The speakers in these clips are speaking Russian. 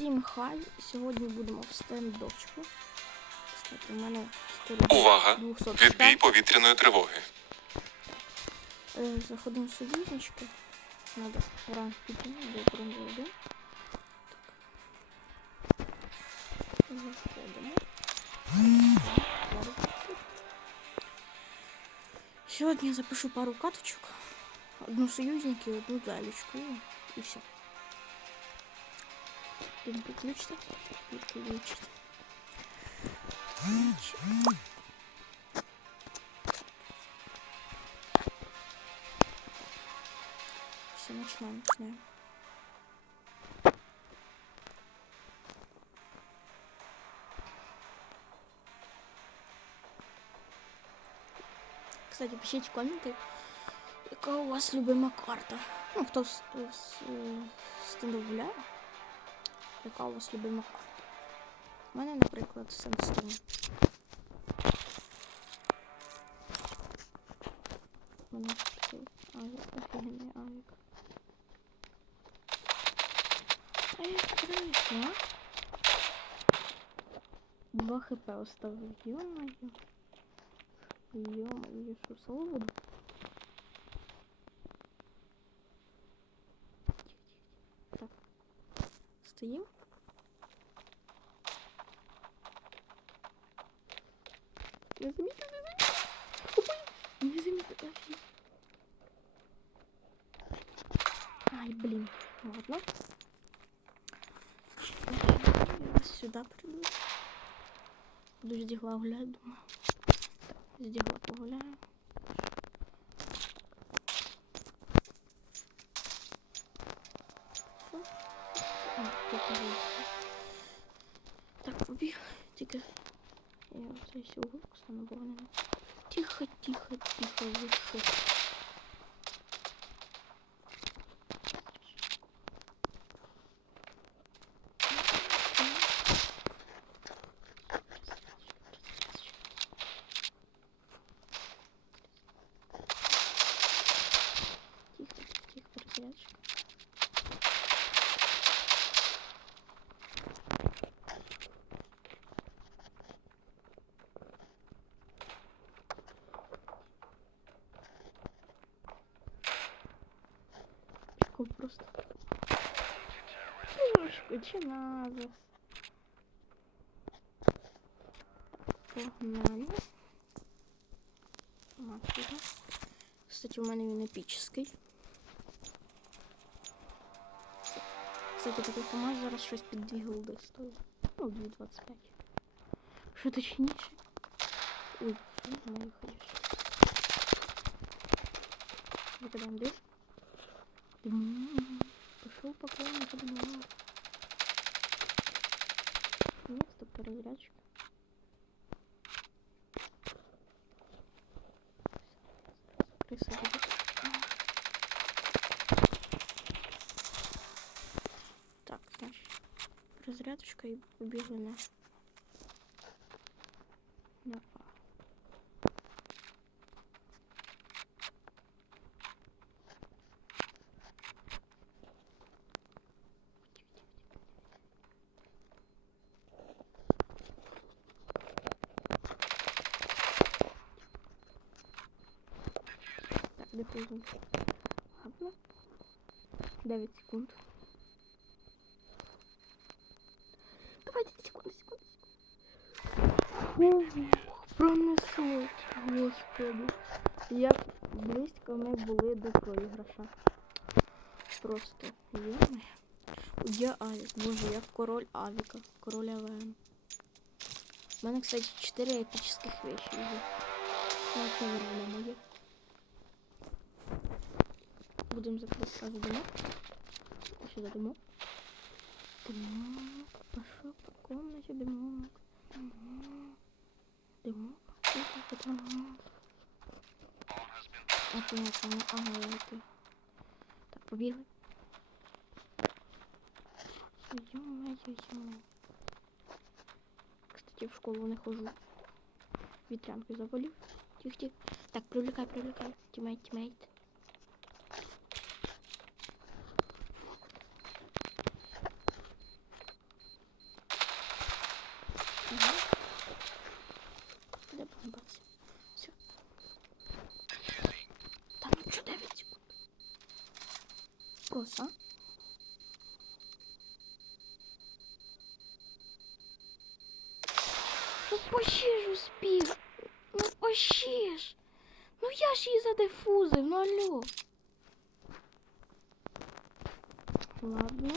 Всім хай. Сьогодні будемо в стендовчику. Кстати, у мене Увага! 200 Відбій повітряної тривоги. Е, Заходимо в союзнички. Надо ранг підняти, бо бронза один. Заходимо. Сьогодні я запишу пару каточок. Одну союзники, одну залічку. І все. Будемо підключити. Підключити. Значить, Все, начинаем, начинаем. Кстати, пишите в комменты, яка у вас любима карта. Ну, хто з, з, з тим гуляє, яка у вас любима карта. У мене, наприклад, Sandstone. У мене такий авік, офігенний авік. А я крыса. Два хп оставив. Ё-моё. Ё-моё, я что, соло буду? Так. Стоим. Ай, блин. Ладно. Я сюда приду. Буду с дигла гулять, думаю. Так, с дигла погуляю. Пушку, че надо? Погнали. Ага, сюда. Кстати, у мене він епічний. Кстати, такий ФАМАС зараз щось під 2 голди стоїть. Ну, 2,25. Що точніше? Ой, що на мою ходиш? Викидаємо диск. Димон. Пошел по Будет. Так, значит, разрядочка и побегли на... на Так, дифузом. Ладно. 9 секунд. Давайте секунду, секунду, секунду. Фух, пронесло. Господи. Як близько ми були до проіграша. Просто. Йоми. Я Авік. Боже, я король Авіка. Король АВМ. У мене, кстати, 4 епічних вещи вже. Це верно моє. Будемо закрити сразу домок. Сюда домок. Дымок. Пошел по комнате дымок. Дымок. Дымок. Тихо, дымок. А понятно, ну, ага, это. Так, побігли. Ё-моё, ё-моё. Кстати, в школу не хожу. Ветрянку завалив. Тихо-тихо. Так, привлекай, привлекай. Тиммейт, тиммейт. А? Ну почти ж успів. Ну почти ж. Ну я ж її задифузив, ну алло. Ладно.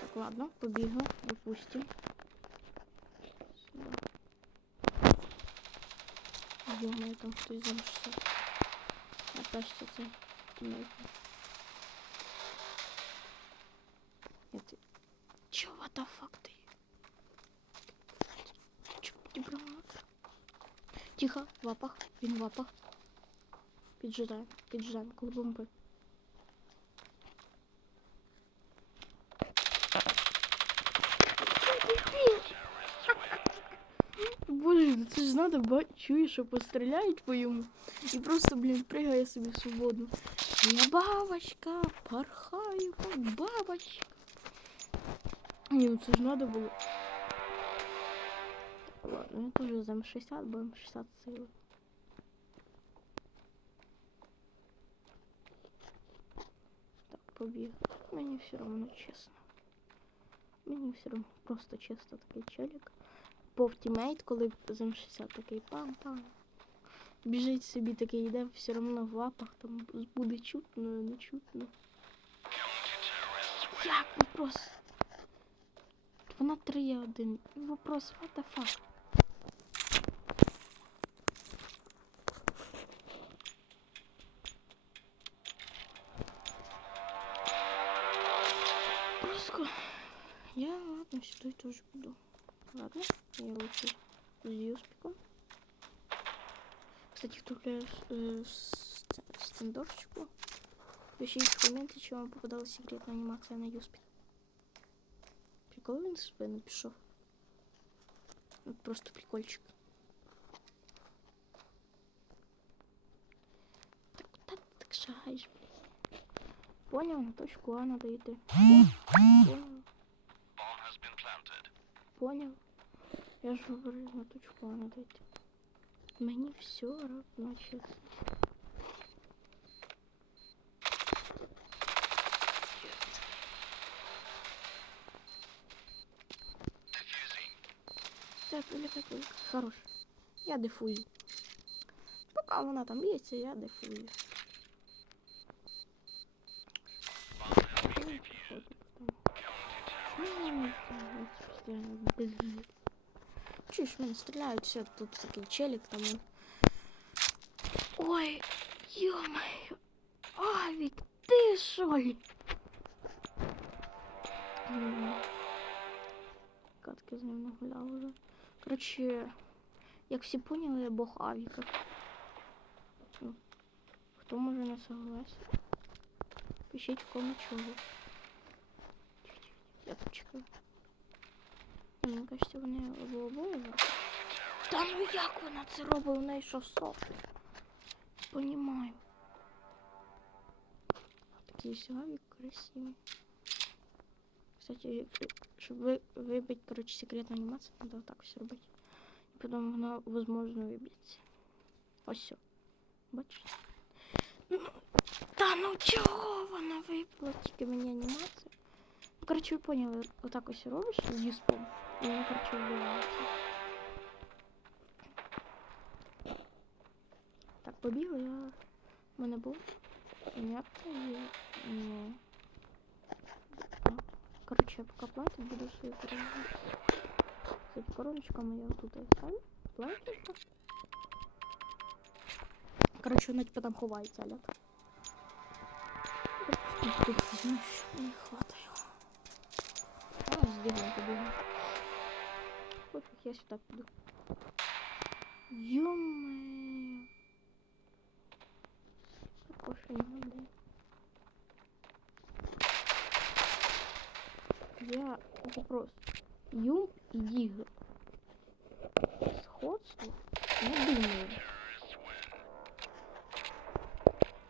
Так, ладно, побігла, допустим. Ё-моё, там хтось залишився. Напасться це тімейт. Это... Чё, what the fuck ты? Чё, підібрала? Тихо, в лапах, він в лапах. Піджидаємо, піджидаємо, коли бомби. це ж надо, ба- чуєш, що постріляють по йому. І просто, блін, пригає собі свободно. Я бабочка, порхаю, как бабочка. Ні, ну це ж надо було. Ладно, я теж за М60, бо М60 сили. Так, побіг. Мені все одно чесно. Мені все одно просто чесно такий челік. Повтімейт, коли з М60 такий пам-пам. Біжить собі такий йде, все одно в лапах, там буде чутно, не чутно. Як вопрос? Вона 3 1. Вопрос, what the fuck? Просто я ладно сюда тоже буду. Ладно, я лучше с Юспиком. Кстати, кто э, стендовчику. Пишите в комменты, чем вам попадалась секретная анимация на Юспик. Прикол він себе напішов. Ну, Просто прикольчик. Так куда ти так шагаєш, блін? Понял, на точку А надо йти. Понял. Bomb has been planted. Понял. Я ж говорю, на точку А надо йти. Мені все равно, чесно. Так, велика кулька. Хорош. Я дефую. Поки вона там б'ється, я дефую. Bomb has been defused Чуєш, мене стріляють все, тут такий челік там. Ой, ё-моё. Авік, ти що ли? М. Катки з ним не гуляв уже. Коротше, як всі поняли, я бог Авіка. Ну, Хто може не согласен? Пишіть в кому чого. Я почекаю. Ні, Мені кажеться, вони в обоє. Та ну як вона це робить? У неї що софт? Понімаю. Такий сявік красивий. Кстати, як- щоб ви, вибити, короче, секретну анімацію, треба так все робити. І потім вона, возможно, виб'ється. Ось все. Бачите? Ну, Та ну чого вона випала? Тільки мені анімація. Ну, коротше, ви поняли, отак ось робиш з юспом. Я не хочу вбивати. Так, побігла я. У мене був. М'ятка є. Короче, я пока платить, буду свою коробку. Кстати, коробочка моя тут оставлю. Платьишко. Короче, она типа там ховається, Олег. Не хватає. А, здесь. Пофіг, я сюди піду. Ё-моё. Також не надо. Я вопрос. Юм и Дигл. Сходство? Не думаю.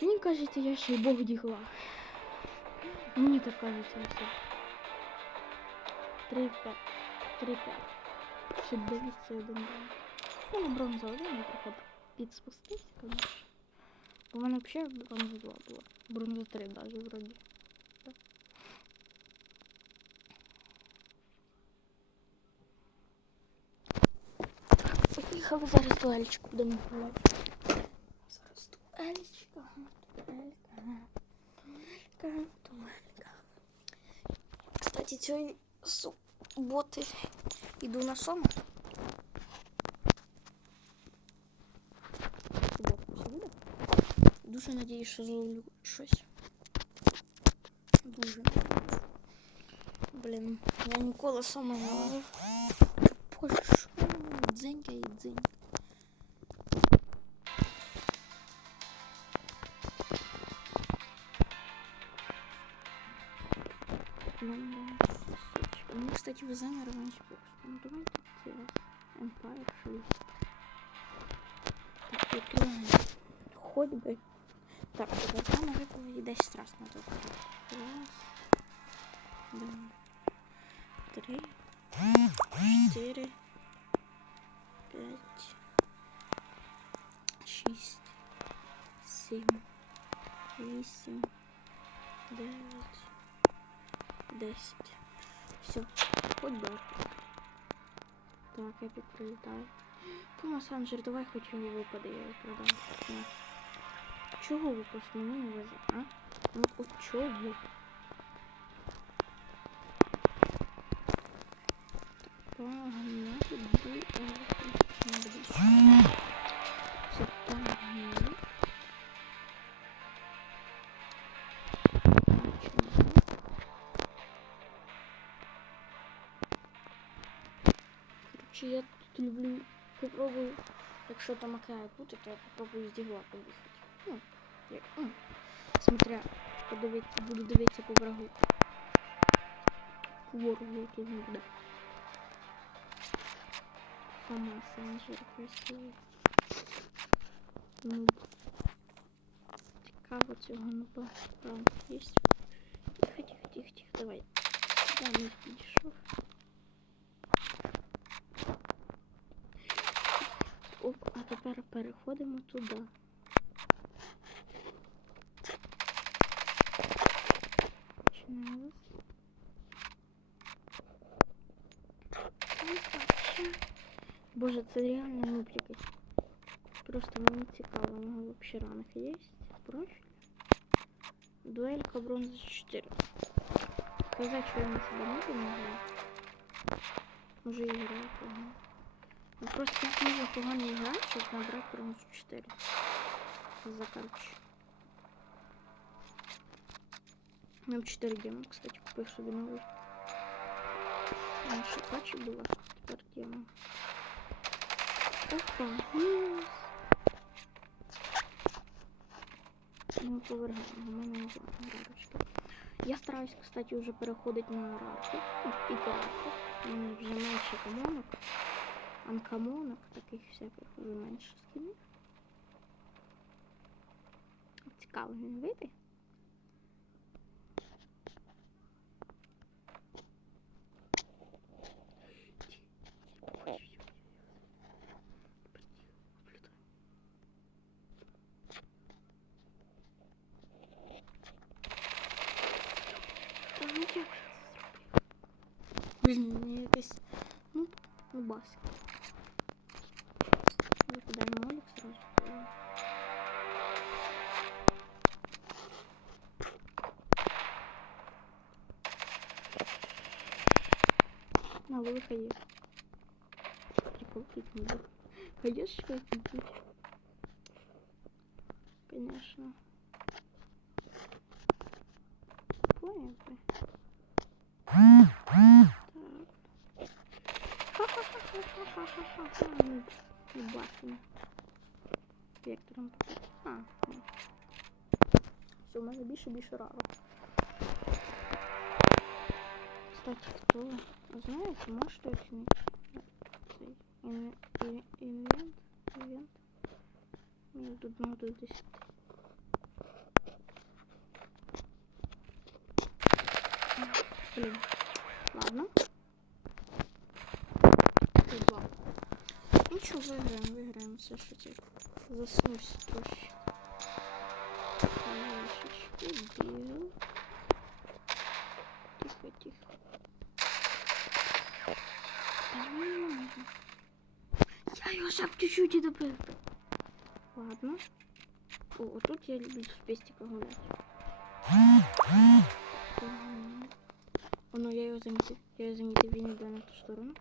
Мені кажеться, я ще й бог Дігла. Мені так кажеться все. 3 5 3 5 Ще 9 це один раунд. Ну, бронза один, я трохи спід спустився, конечно. У мене взагалі бронза 2 була. Бронза 3 даже вроді. Так. Поїхали зараз дуельчику будемо грати. Зараз дуельчика, дуелька, дуелька, дуелька. Кстати, цієї суботи йду на сон. Суботу все буде? Дуже надіюсь, що зловлю щось. Дуже надіюсь. Блін, я ніколи сама не ловив. Боже, що дзенька і дзенька. сучка. Мне, кстати, вязание реванш бокс. Ну, давайте еще раз. Empire 6. Так, відкриваємо. Хоть би. Так, тепер може і 10 раз на тут. Раз, два, три, чотири, п'ять, шість, сім, вісім, дев'ять, десять. Все, хоть бы. Так, я прилітаю. Тома Санджер, давай хоч його випаде, я його продам. Ні. Чого ви просто мені не везе, а? Ну от чого? Погнали, Короче, я тут люблю, попробую, якщо там окея бути, то я попробую з дігла поїхати. Ну, як, ну, смотря, подивитися, буду дивитися по врагу. По ворогу, який він буде. Сама Санджер красивий. Ну, цікаво цього нуба. Там є. Тихо, тихо, тихо, тихо, давай. Я не підійшов. переходимо туди. Починаємо. Боже, це реально нуб якийсь. Просто мені цікаво, у нього взагалі ранг є. Профіль. Дуелька бронза 4. Сказать, що я на себе не помогаю. Уже играю погано. Ну, просто так нужно погано играть, чтобы набрать бронзу 4. Закарч. Нам 4 демон, кстати, купив собі новий. Раніше патчі було, тепер демон. Опа, мінус. Ну, повергаємо, у мене не рарочки. Я стараюсь, кстати, уже переходити на рарку. Ну, пітерарку. У мене вже менше комонок. Анкамонок, таких всяких вже менше скинів. Цікаво, він вийде. Та ну як я це зробив? Блін, мені якась, ну, ну басик. На, вы выходи. Прикол не был. Пойдешь что купить? Конечно. Понял ты? Так. Ха-ха-ха-ха-ха-ха-ха. Ну, Ебашим. Вектором. А, ні. Все, у мене більше більше раро. Кстати, хто знаєте, можете оцінити цей ін- і- інвент, івент від 1 до 10. Блін. Ладно. Тут два. Нічого, виграємо, виграємо все, що ті. Заснусь трохи. Лешечку, бігу. Тихо, тихо. Та не можу. Я його ще б чуть-чуть і добив. Ладно. О, тут я люблю з пестика гуляти. Ага. О, ну я його замітив. Я його замітив, він йде на ту сторону.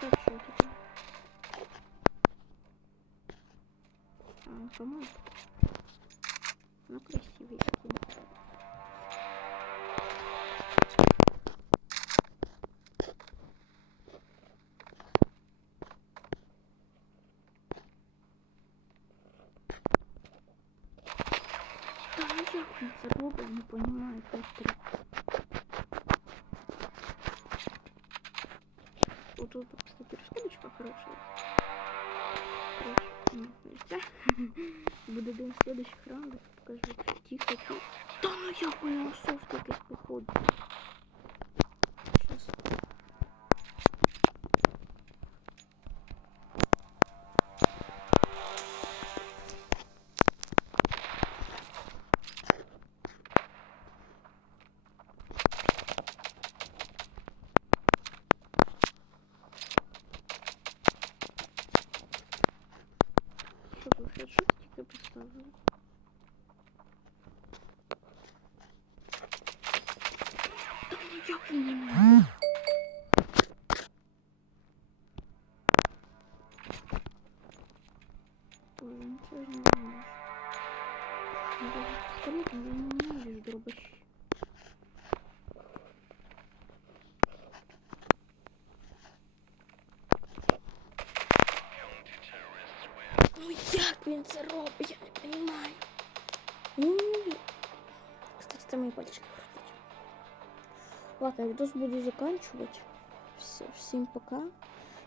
Так, що тут? А, ну, по-моему. Це робить, не понимаю, Петр. Вот тут, кстати, раскидочка хорошая. Короче. Буду в следующих раундах покажу. Тихо, тихо. Да ну у нього софт походу. Ну як він це робить? Я не розумію. Кстати, це мої пальчики крутять. Ладно, відос буду заканчивать. Все, всім пока.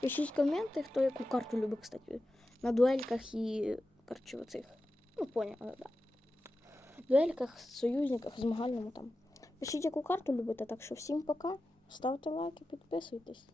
Пишіть коменти, хто яку карту любить, кстати. На дуельках і, короче, оцих. Ну, поняли, да. Дуельках, союзниках, змагальному там. Пишіть, яку карту любите, так що всім пока. Ставте лайки, підписуйтесь.